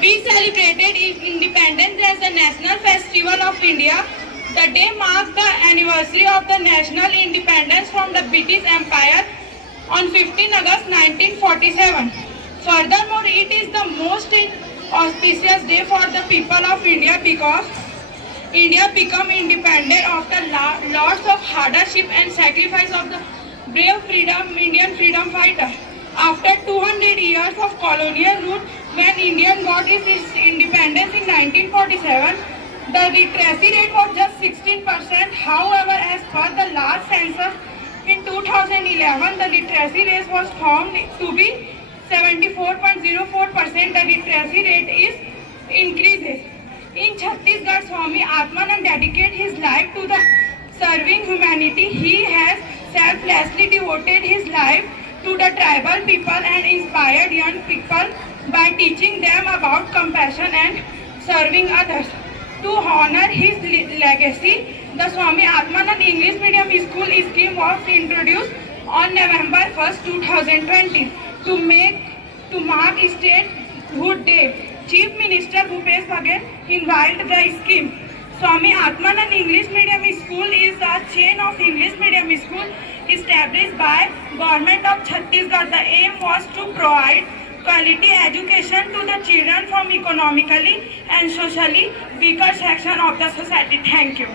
We celebrated independence as the national festival of India. The day marks the anniversary of the national independence from the British Empire on 15 August 1947. Furthermore, it is the most auspicious day for the people of India because India became independent after lots of hardship and sacrifice of the brave Indian freedom fighter. After 200 years of colonial rule, when India got its independence in 1947, the literacy rate was just 16%. However, as per the last census in 2011, the literacy rate was found to be 74.04%. The literacy rate is increases. In Chhattisgarh, Swami Atmanand dedicated his life to the serving humanity. He has selflessly devoted his life to the tribal people and inspired young people by teaching them about compassion and serving others. To honor his legacy, the Swami Atmanand English Medium School scheme was introduced on November 1st, 2020 to mark Statehood Day. Chief Minister Bhupesh Baghel unveiled the scheme. Swami Atmanand English Medium School is a chain of English Medium school established by Government of Chhattisgarh. The aim was to provide quality education to the children from economically and socially weaker section of the society. Thank you.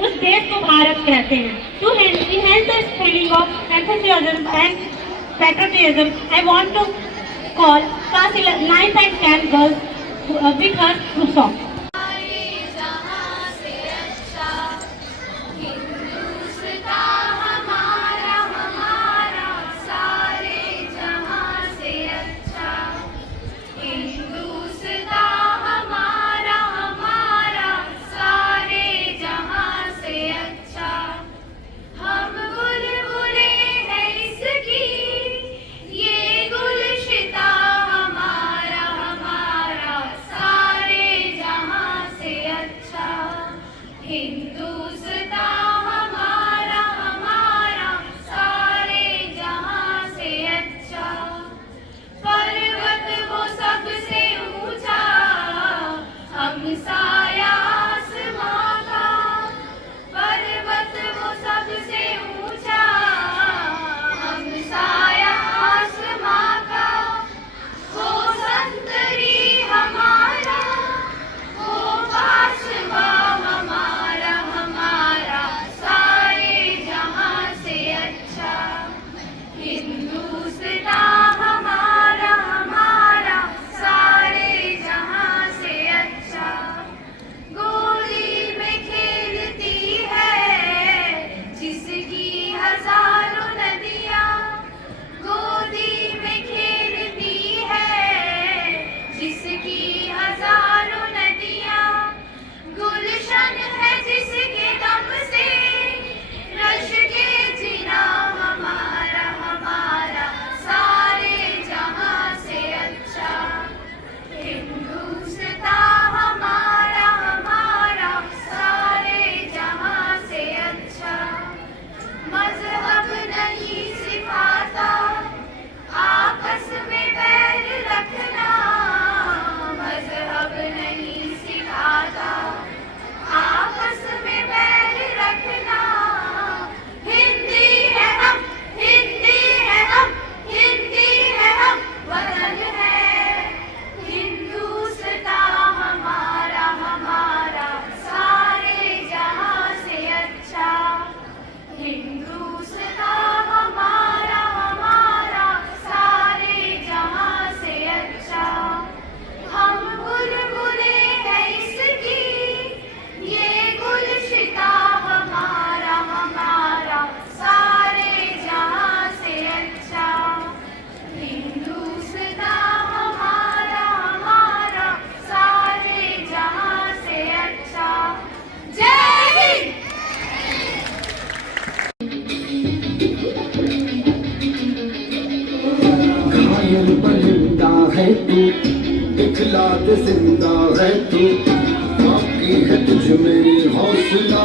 उस देश को भारत कहते हैं. To enhance the feeling of enthusiasm and patriotism, I want to call class 9th and 10th girls with her group song. है तू, दिखला दे जिंदा है तू, बाकी है तुझ मेरी हौसला।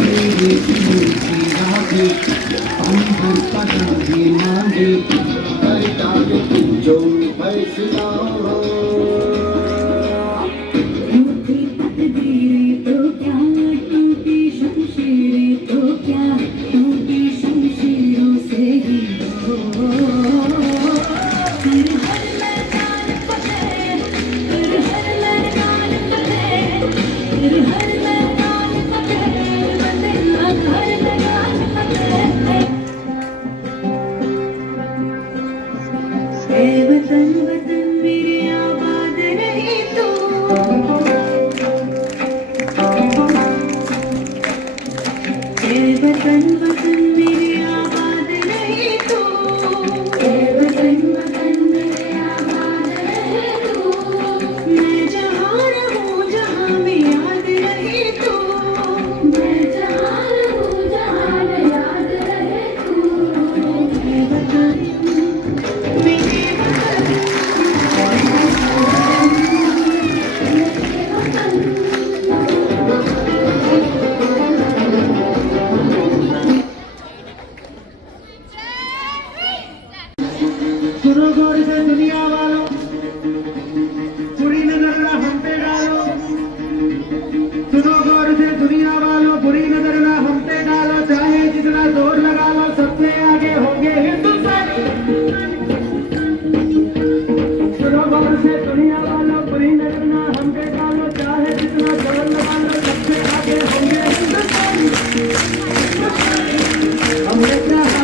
मेरी की यादें, हम मांगे, वतन वतन मेरे आबाद रहे तू, ए वतन वतन मेरे आबाद रहे तू, ए वतन वतन मेरे आबाद रहे तू, मैं जहाँ रहूँ जहाँ में याद रहे तू, मैं जहाँ रहूँ जहाँ में याद रहे तू, ए वतन मेरे सुनो गौर से दुनिया वालों, बुरी नजर ना हम पे डालो। सुनो गौर से दुनिया वालों, बुरी नजर ना हम पे डालो, चाहे जितना जोर लगा लो सबसे आगे होंगे हिंदुस्तानी। सुनो गौर से दुनिया वालों, बुरी नजर ना हम पे डालो, चाहे जितना जोर लगा लो सबसे आगे होंगे हिंदुस्तानी। हमने कहा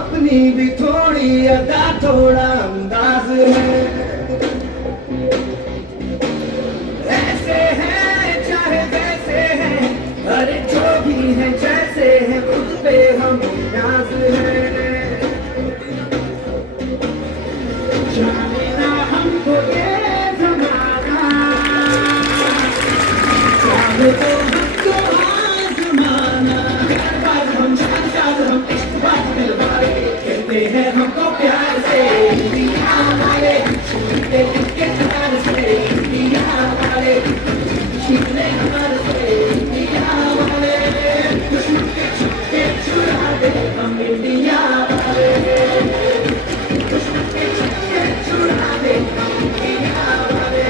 अपनी भी थोड़ी अदा थोड़ा अंदाज है, ऐसे हैं चाहे वैसे हैं, अरे जो भी है जैसे है खुद पे हम नाज है। जाने ना हमको ये जमाना, चाहे तो हमको आजमाना, हर बार हम चार हम इश्क बात दिलवाए, कहते हैं हमको प्यार से दुनिया वाले, छूटे किसके प्यार से दुनिया वाले, छूटे हमारे से दुनिया वाले, दुश्मन के छुपके छुड़ा दे हम इंडिया वाले, दुश्मन के छुपके छुड़ा दे हम इंडिया वाले।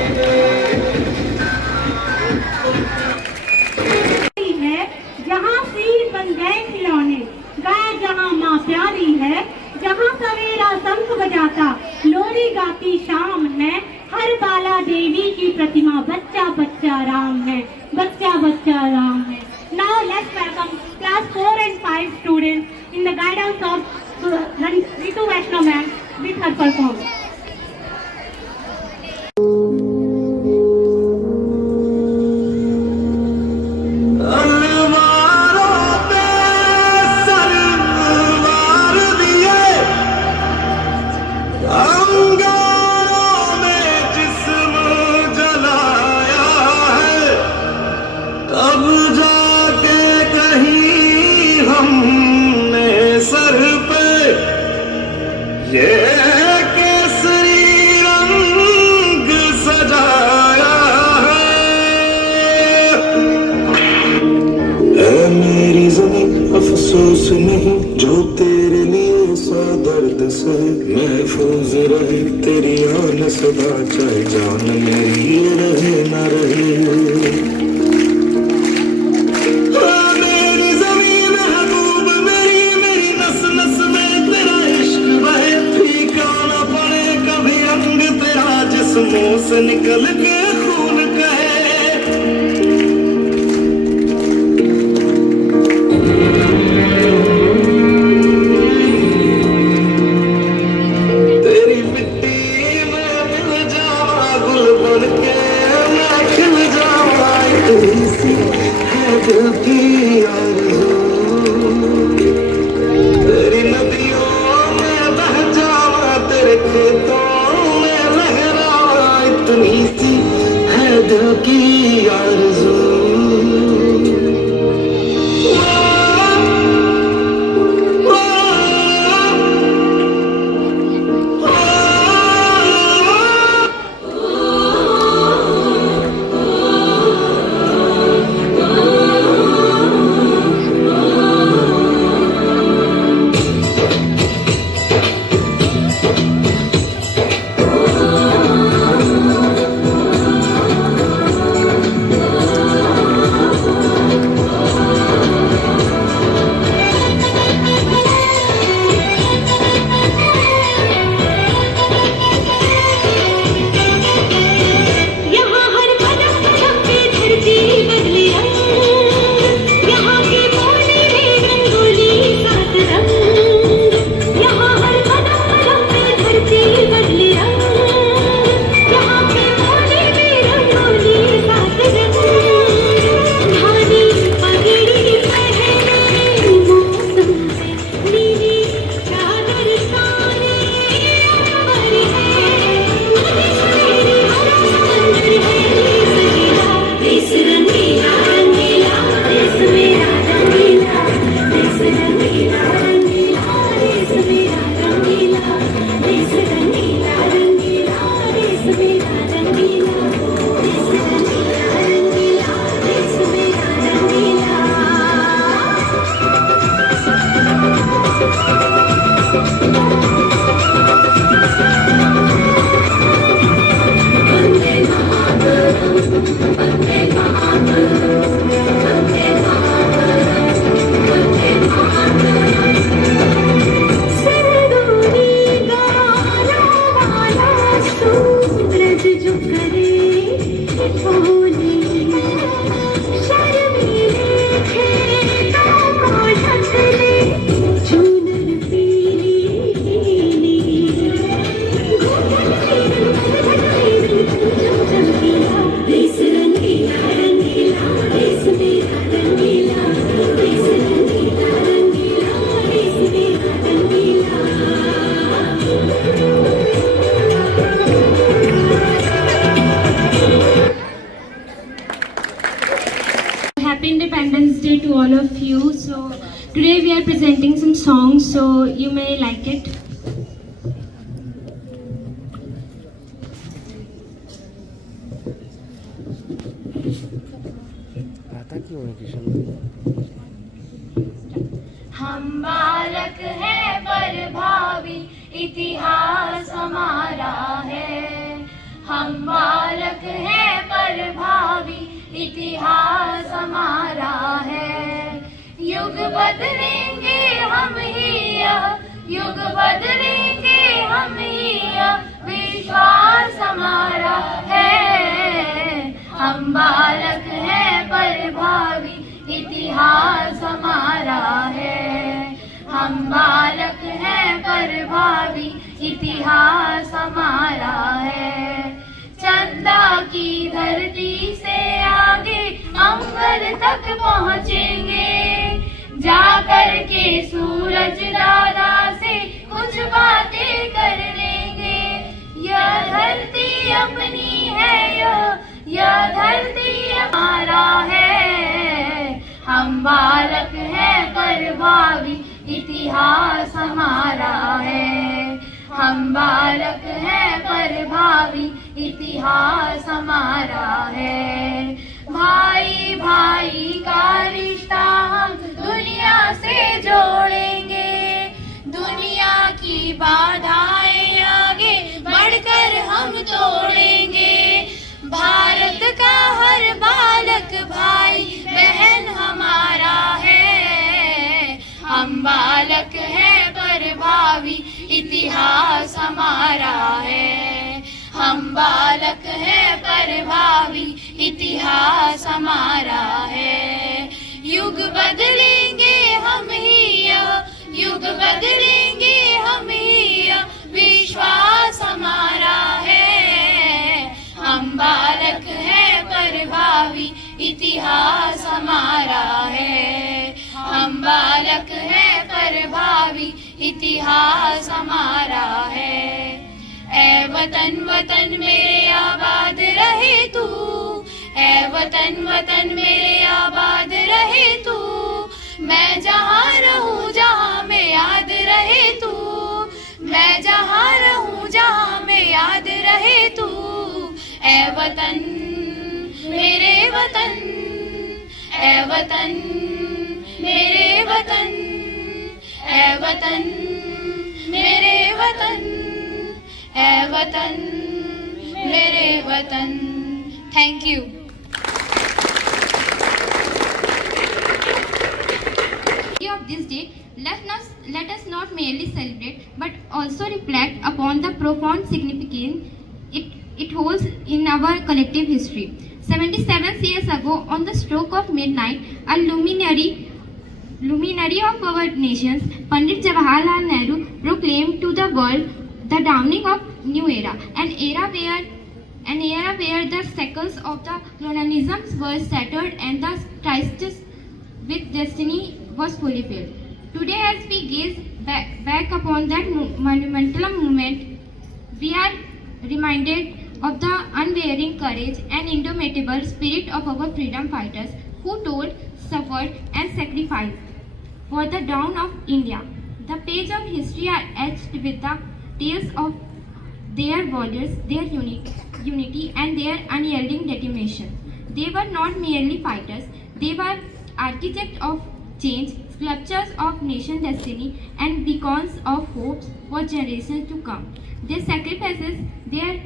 है जहाँ सीर बन गए खिलौने, गाय जहाँ माँ प्यारी है, जहाँ सवेरा शंख बजाता लोरी गाती शाम है, हर बाला देवी की प्रतिमा बच्चा बच्चा राम है, बच्चा बच्चा राम है। Now let's welcome class 4 and 5 students in the guidance of Ritu Vaishnav ma'am with her performance. अफसोस नहीं जो तेरे लिए सौ दर्द से महफूज रहे तेरी आन सदा, चाहे जान मेरी रहे न रहे। मेरी ज़मीन महबूब मेरी, मेरी नस नस में तेरा इश्क बहे, फीका न पड़े कभी रंग तेरा जिस्मों से निकल के खून कहे। तेरी नदियों में बह जावा, तेरे खेतों में लहरावा, इतनी सी है दिल की आरज़ू। Independence Day to all of you. So today we are presenting some songs, so you may like it. हम बालक हैं पर भावी इतिहास हमारा है। हम बालक हैं पर भावी इतिहास हमारा है। युग बदलेंगे हम ही यह, युग बदलेंगे हम ही यह विश्वास हमारा है। हम बालक हैं पर भावी इतिहास हमारा है। हम बालक हैं पर भावी इतिहास हमारा है। चंदा की धरती से आगे अंबर तक पहुँचेंगे, जाकर के सूरज दादा से कुछ बातें कर लेंगे। यह धरती अपनी है, यह धरती हमारा है। हम बालक हैं पर भावी इतिहास हमारा है। हम बालक हैं पर भावी इतिहास हमारा है। भाई भाई का रिश्ता हम दुनिया से जोड़ेंगे, दुनिया की बाधाएं आगे बढ़कर हम तोड़ेंगे। भारत का हर बालक भाई बहन हमारा है। हम बालक हैं पर भावी इतिहास हमारा है। हम बालक हैं पर भावी इतिहास हमारा है। युग बदलेंगे हम ही यह, युग बदलेंगे हम ही यह विश्वास हमारा है। हम बालक हैं पर भावी इतिहास हमारा है। हम बालक हैं पर भावी इतिहास हमारा है। ऐ वतन वतन मेरे आबाद रहे तू, ऐ वतन वतन मेरे आबाद रहे तू। मैं जहाँ रहूँ जहाँ में याद रहे तू, मैं जहाँ रहूँ जहाँ में याद रहे तू। ऐ वतन मेरे वतन, ऐ वतन मेरे वतन, ऐ वतन मेरे वतन, ऐ वतन मेरे वतन। Thank you. Of this day, let us not merely celebrate but also reflect upon the profound significance it holds in our collective history. 77 years ago, on the stroke of midnight, a luminary of our nations, Pandit Jawaharlal Nehru, proclaimed to the world the dawning of new era, an era where the shackles of the colonialism were shattered and the tryst with destiny was fully filled. Today, as we gaze back upon that monumental moment, we are reminded of the unwavering courage and indomitable spirit of our freedom fighters who told, suffered and sacrificed for the dawn of India. The pages of history are etched with the tales of their warriors, their unity and their unyielding determination. They were not merely fighters, they were architects of change, sculptures of nation destiny and beacons of hopes for generations to come. Their sacrifices, their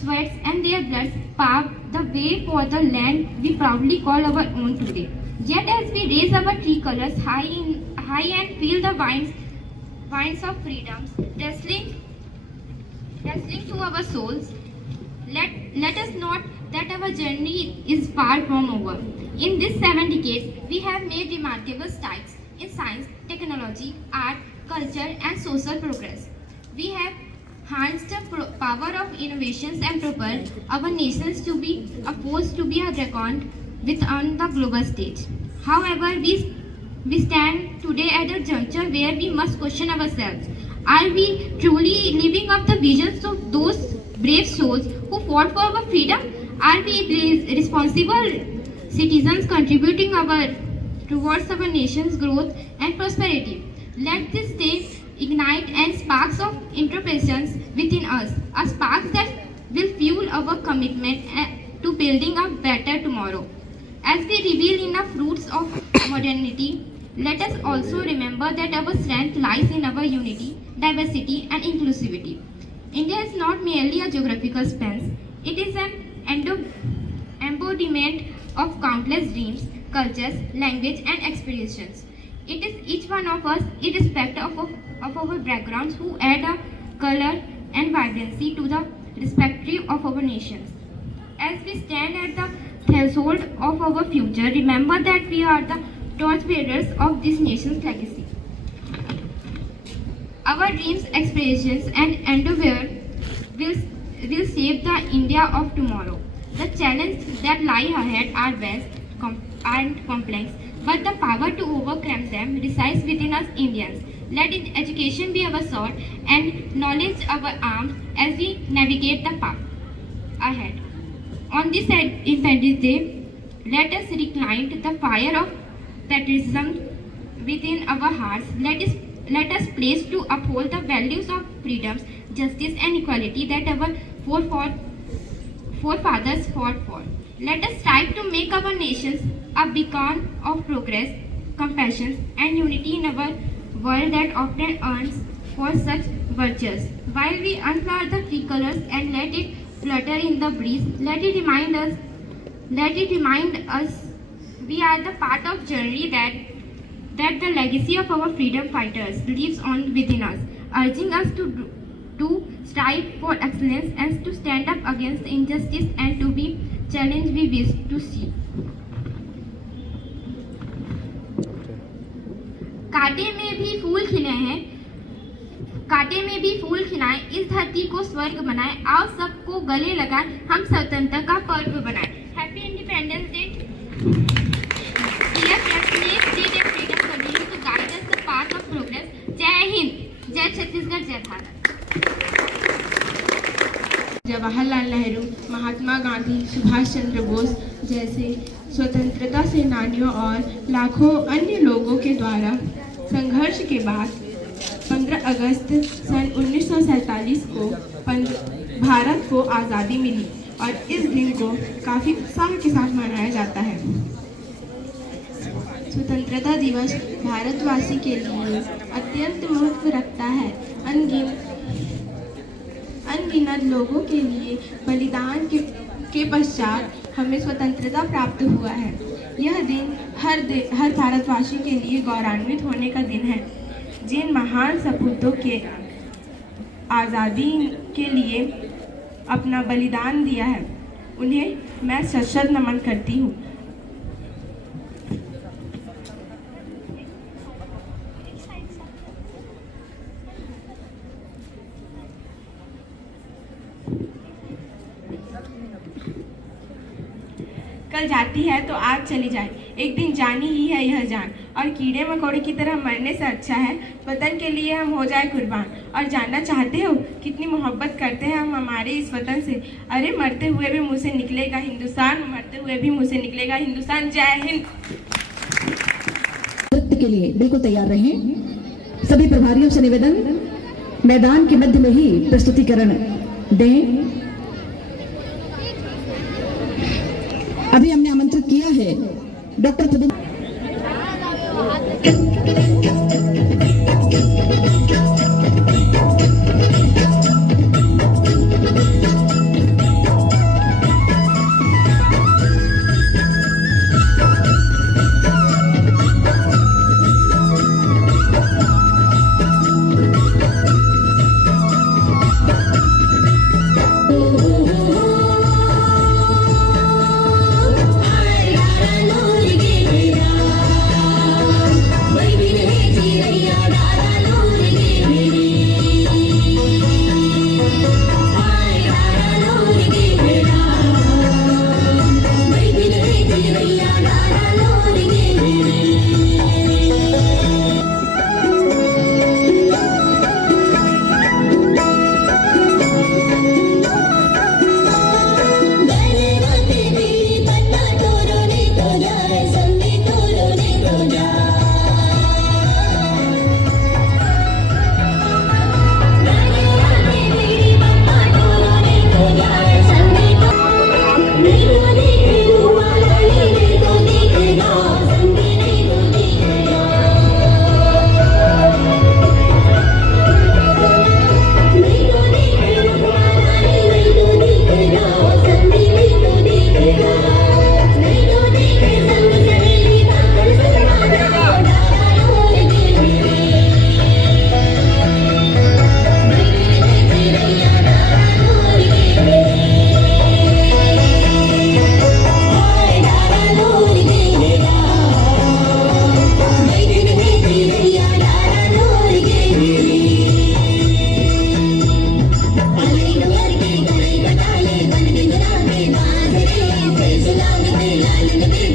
sweats and their bloods paved the way for the land we proudly call our own today. Yet as we raise our tree colors high and feel the winds of freedom wrestling to our souls, let us note that our journey is far from over. In these 7 decades, we have made remarkable strides in science, technology, art, culture and social progress. We have harnessed the power of innovations and propelled our nations to be a force to be reckoned with on the global stage. However, we stand today at a juncture where we must question ourselves. Are we truly living up the visions of those brave souls who fought for our freedom? Are we responsible citizens contributing towards our nation's growth and prosperity. Let this day ignite and sparks of introspections within us, a sparks that will fuel our commitment to building a better tomorrow. As we reveal in the fruits of modernity, let us also remember that our strength lies in our unity, diversity and inclusivity. India is not merely a geographical space, it is an embodiment of countless dreams, cultures, language and experiences. It is each one of us, irrespective of our backgrounds, who add a color and vibrancy to the perspective of our nations. As we stand at the threshold of our future, remember that we are the torchbearers of this nation's legacy. Our dreams, aspirations and endeavor will shape the India of tomorrow. The challenges that lie ahead are vast and complex, but the power to overcome them resides within us Indians. Let education be our sword and knowledge our arms as we navigate the path ahead. On this Independence Day, let us reignite the fire of patriotism within our hearts. Let us pledge to uphold the values of freedoms, justice and equality that our forefathers fought for. Let us strive to make our nations a beacon of progress, compassion and unity in our world that often yearns for such virtues. While we unfurl the tricolors and let it flutter in the breeze, let it remind us we are the part of journey that the legacy of our freedom fighters lives on within us, urging us to strive for excellence and to stand up against injustice and to be challenged we wish to see. कांटे में भी फूल खिले हैं, कांटे में भी फूल खिलाएं, इस धरती को स्वर्ग बनाएं, आओ सबको गले लगाएं, हम स्वतंत्रता का पर्व बनाएं. Happy independence day. Dear friends, let's see that freedom continues to guide us the path of progress. जय हिंद, जय छत्तीसगढ़, जय भारत. जवाहरलाल नेहरू, महात्मा गांधी, सुभाष चंद्र बोस जैसे स्वतंत्रता सेनानियों और लाखों अन्य लोगों के द्वारा संघर्ष के बाद 15 अगस्त सन 1947 को भारत को आज़ादी मिली और इस दिन को काफ़ी उत्साह के साथ मनाया जाता है. स्वतंत्रता दिवस भारतवासी के लिए अत्यंत महत्व रखता है. अनगिनत लोगों के लिए बलिदान के पश्चात हमें स्वतंत्रता प्राप्त हुआ है. यह दिन हर भारतवासी के लिए गौरवान्वित होने का दिन है. जिन महान सपूतों के आज़ादी के लिए अपना बलिदान दिया है, उन्हें मैं सशक्त नमन करती हूँ. कल जाती है तो आज चली जाए, एक दिन जानी ही है यह जान, और कीड़े मकोड़े की तरह मरने से अच्छा है वतन के लिए हम हो जाए कुर्बान. और जानना चाहते हो कितनी मोहब्बत करते हैं हम हमारे इस वतन से. अरे मरते हुए भी मुँह से निकलेगा हिंदुस्तान, मरते हुए भी मुँह से निकलेगा हिंदुस्तान. जय हिंद. नृत्य के लिए बिल्कुल तैयार रहें. सभी प्रभारियों से निवेदन, मैदान के मध्य में ही प्रस्तुतिकरण दें. अभी हमने आमंत्रित किया है डॉक्टर प्रदीप. Baby, नदी